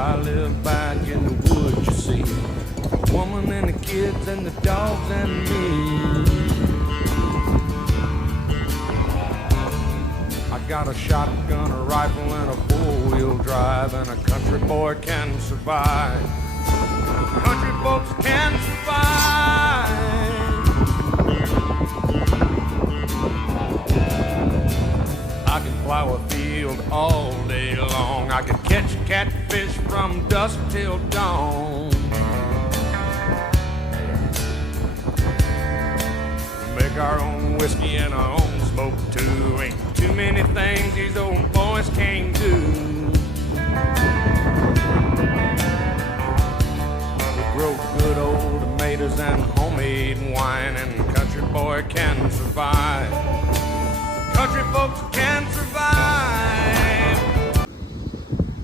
I live back in the woods, you see. A woman and the kids and the dogs and me. I got a shotgun, a rifle, and a four-wheel drive, and a country boy can survive. Country folks can survive. I can plow a field all day long. I can catch catfish from dusk till dawn. Make our own whiskey and our own smoke too. Ain't too many things these old boys can't do. We grow good old tomatoes and homemade wine, and country boy can survive. Country folks can survive.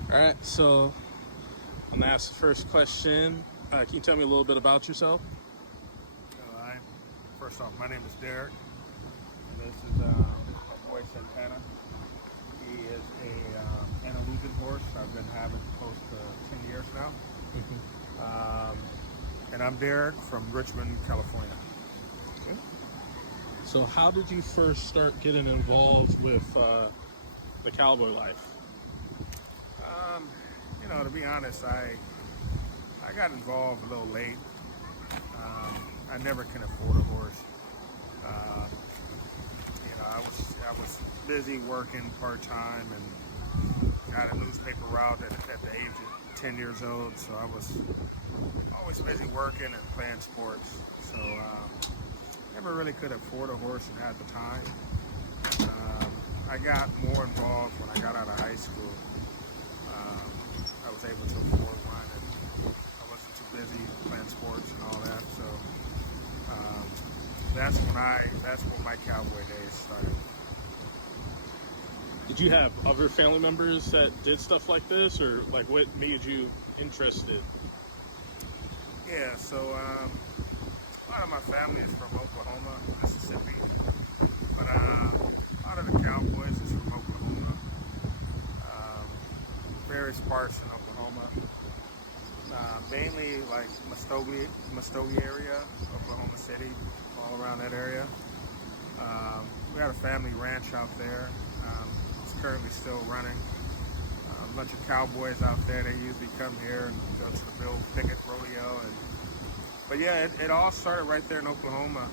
All right, so I'm gonna ask the first question. Can you tell me a little bit about yourself? First off, my name is Derrick, and this is my boy Santana. He is an Andalusian horse I've been having close to 10 years now. And I'm Derrick from Richmond, California. Okay. So how did you first start getting involved with the cowboy life? To be honest, I got involved a little late. I never can afford a horse. I was busy working part-time and got a newspaper route at the age of 10 years old, so I was always busy working and playing sports. So never really could afford a horse and had the time. I got more involved when I got out of high school. I was able to afford one, and I wasn't too busy playing sports and all that. So that's when my cowboy days started. Did you have other family members that did stuff like this, or like what made you interested? Yeah, so a lot of my family is from Oklahoma, Mississippi, but a lot of the cowboys is from Oklahoma, various parts in Oklahoma, mainly like Muskogee area, Oklahoma City, all around that area. We got a family ranch out there. It's currently still running. A bunch of cowboys out there. They usually come here and go to the Bill Pickett Rodeo. But yeah, it all started right there in Oklahoma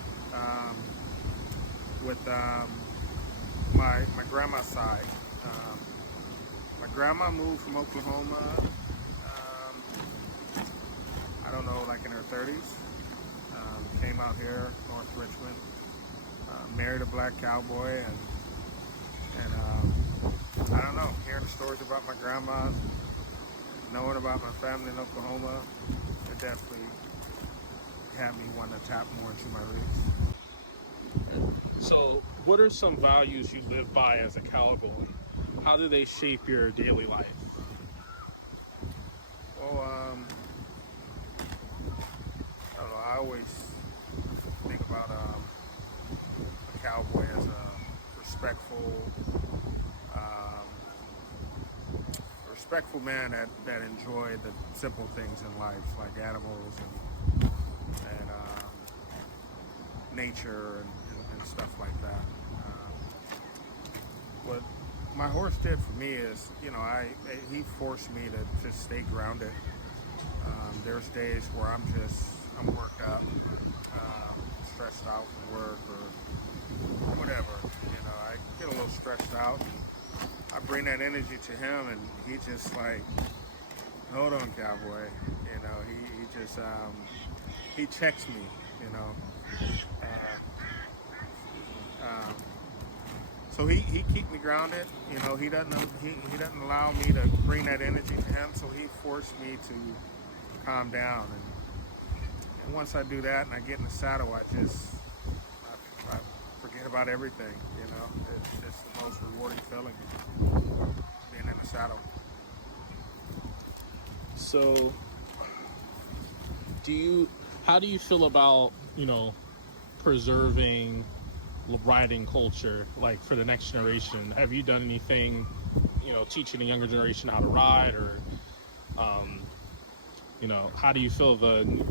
with my grandma's side. My grandma moved from Oklahoma, I don't know, like in her 30s. Came out here, North Richmond, married a black cowboy, and I don't know, hearing the stories about my grandma, knowing about my family in Oklahoma, it definitely had me want to tap more into my roots. So what are some values you live by as a cowboy? How do they shape your daily life? Well, I don't know, I always think about a cowboy as a respectful man that enjoyed the simple things in life, like animals and nature and stuff like that. What my horse did for me is, he forced me to stay grounded. There's days where I'm worked up, stressed out from work or whatever. I get a little stressed out. I bring that energy to him, and he just like, hold on, cowboy. He just he checks me. So he keep me grounded. He doesn't allow me to bring that energy to him. So he forced me to calm down. And once I do that and I get in the saddle, I forget about everything. It's just the most rewarding feeling, being in the saddle. So how do you feel about, preserving riding culture, like for the next generation? Have you done anything, teaching the younger generation how to ride, or You know, how do you feel the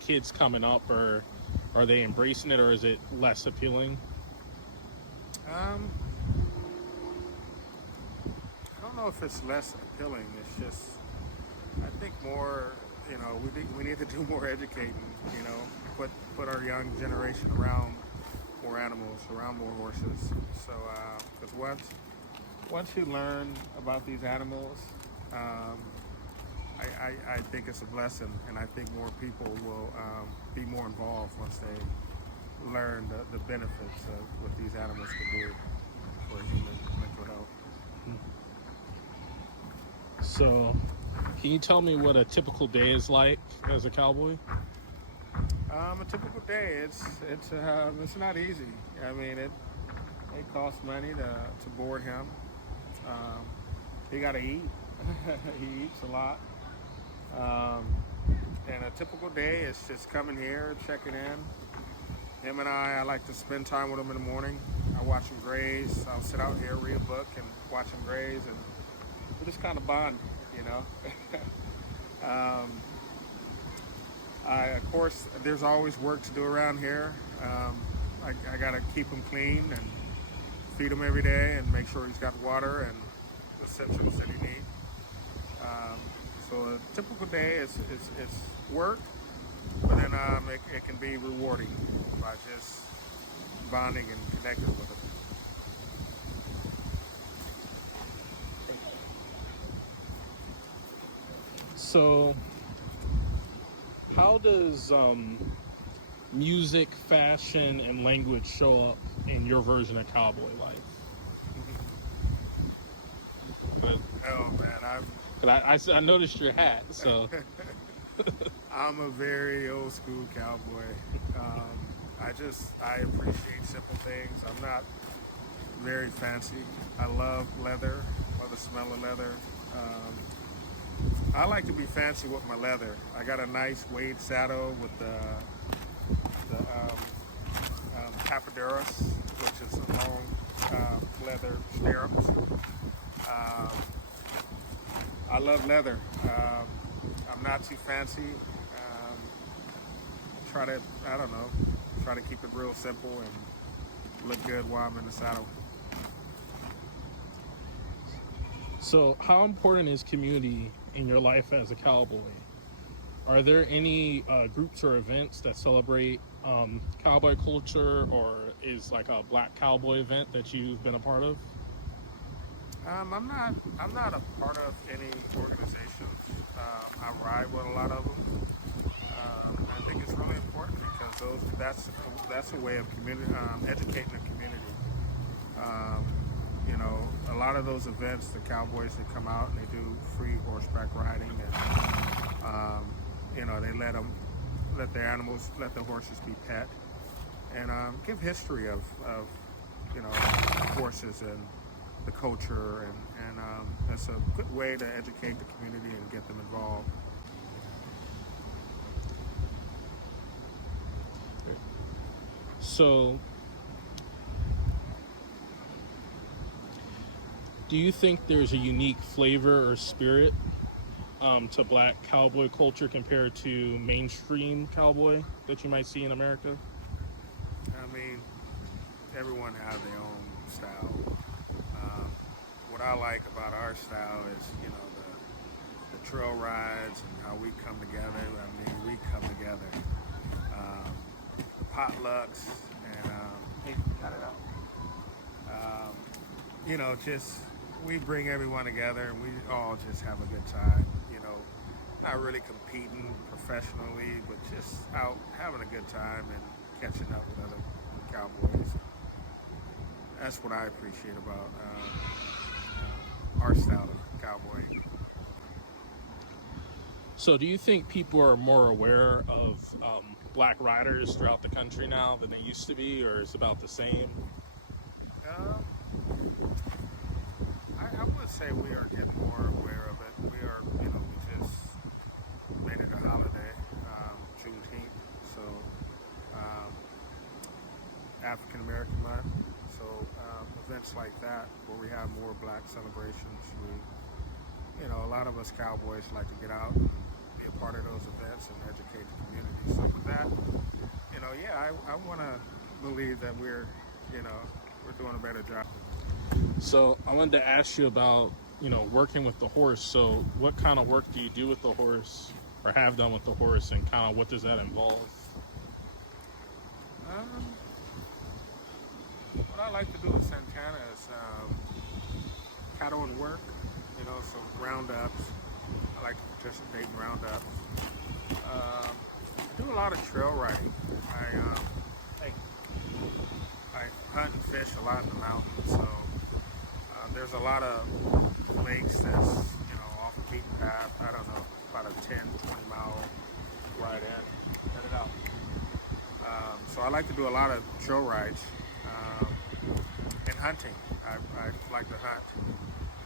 kids coming up, or are they embracing it, or is it less appealing? Um, I don't know if it's less appealing. It's just, I think more, we need to do more educating, put our young generation around more animals, around more horses. So, because once you learn about these animals, I think it's a blessing, and I think more people will be more involved once they learn the benefits of what these animals can do for human mental health. So, can you tell me what a typical day is like as a cowboy? A typical day, it's not easy. I mean, it costs money to board him. He got to eat. He eats a lot. And a typical day is just coming here, checking in. Him and I like to spend time with him in the morning. I watch him graze. I'll sit out here, read a book, and watch him graze, and we just kind of bond, you know. Of course, there's always work to do around here. I got to keep him clean and feed him every day and make sure he's got water and the essentials that he needs. So a typical day is work, but then it can be rewarding by just bonding and connecting with him. So, how does music, fashion, and language show up in your version of cowboy life? Oh man, I noticed your hat, so I'm a very old school cowboy. I appreciate simple things. I'm not very fancy. I love leather. Love the smell of leather. I like to be fancy with my leather. I got a nice Wade saddle with the Papaduras, which is a long leather stirrups. I love leather. I'm not too fancy. Try to keep it real simple and look good while I'm in the saddle. So, how important is community in your life as a cowboy? Are there any groups or events that celebrate cowboy culture, or is like a Black Cowboy event that you've been a part of? I'm not a part of any organizations. I ride with a lot of them. I think it's really important because that's a way of educating the community. A lot of those events, the cowboys that come out and they do free horseback riding, and they let the horses be pet, and give history of horses and the culture, and that's a good way to educate the community and get them involved. So, do you think there's a unique flavor or spirit to Black cowboy culture compared to mainstream cowboy that you might see in America? I mean, everyone has their own style. What I like about our style is, the trail rides and how we come together. I mean, we come together. The potlucks and hey, got it out. Just we bring everyone together and we all just have a good time. Not really competing professionally, but just out having a good time and catching up with other cowboys. That's what I appreciate about our style of cowboy. So, do you think people are more aware of Black riders throughout the country now than they used to be, or is it about the same? I would say we are getting more aware of it. We are, we just made it a holiday, Juneteenth, so African American month. So events like that, where we have more Black celebrations, you know, a lot of us cowboys like to get out and be a part of those events and educate the community. So with that, you know, yeah, I want to believe that we're doing a better job. So I wanted to ask you about, working with the horse. So what kind of work do you do with the horse or have done with the horse, and kind of what does that involve? What I like to do with Santana is cattle and work, you know, so roundups. I like to participate in roundups. I do a lot of trail riding. I hunt and fish a lot in the mountains, so there's a lot of lakes that's, off the beaten path. I don't know, about a 10, 20 mile ride in, headed out. So I like to do a lot of trail rides and hunting. I like to hunt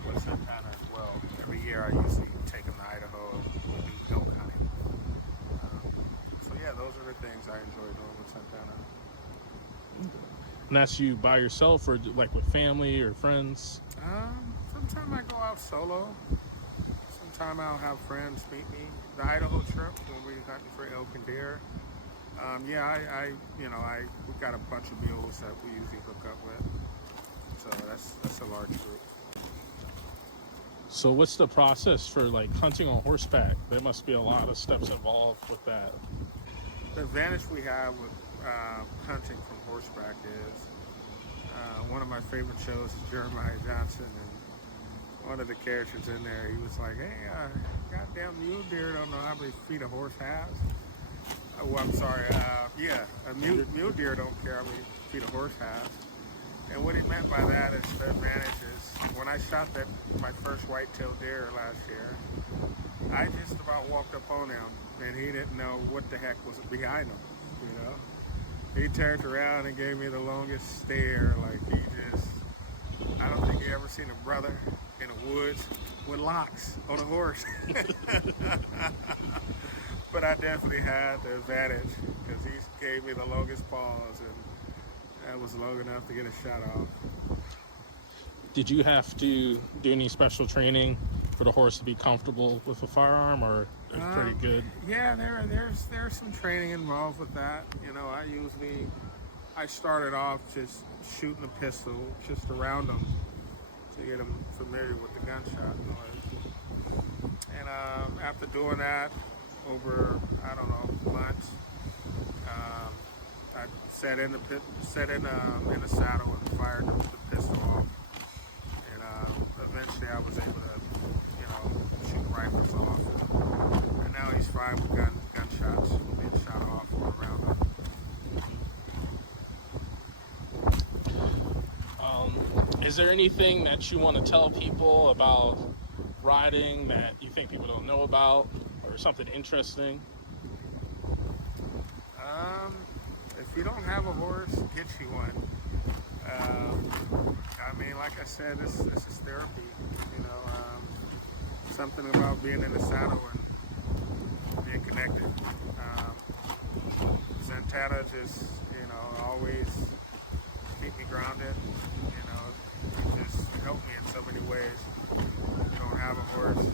with Santana as well. Every year I usually take them to Idaho and do elk hunting. So yeah, those are the things I enjoy doing with Santana. And that's you by yourself, or like with family or friends? Sometimes I go out solo. Sometimes I'll have friends meet me. The Idaho trip when we're hunting for elk and deer. We've got a bunch of mules that we usually hook up with. So that's a large group. So what's the process for like hunting on horseback? There must be a lot of steps involved with that. The advantage we have with hunting from horseback is one of my favorite shows is Jeremiah Johnson, and one of the characters in there, he was like, hey, goddamn mule deer don't know how many feet a horse has. I'm sorry, a mule deer don't care how many feet a horse has. And what he meant by that is the advantage is when I shot my first white-tailed deer last year, I just about walked up on him and he didn't know what the heck was behind him, He turned around and gave me the longest stare, like I don't think he ever seen a brother in the woods with locks on a horse. But I definitely had the advantage because he gave me the longest pause, and that was long enough to get a shot off. Did you have to do any special training for the horse to be comfortable with a firearm, or it's pretty good? Yeah, there's some training involved with that. I started off just shooting a pistol just around them to get them familiar with the gunshot noise. And after doing that over, months, I sat in the saddle and fired the pistol off. And eventually I was able to, shoot rifles off. And now he's fine with gunshots being shot off or around him. Is there anything that you want to tell people about riding that you think people don't know about, or something interesting? If you don't have a horse, get you one. Like I said, this is therapy. Something about being in the saddle and being connected. Santana just, always keep me grounded. It just helped me in so many ways. You don't have a horse,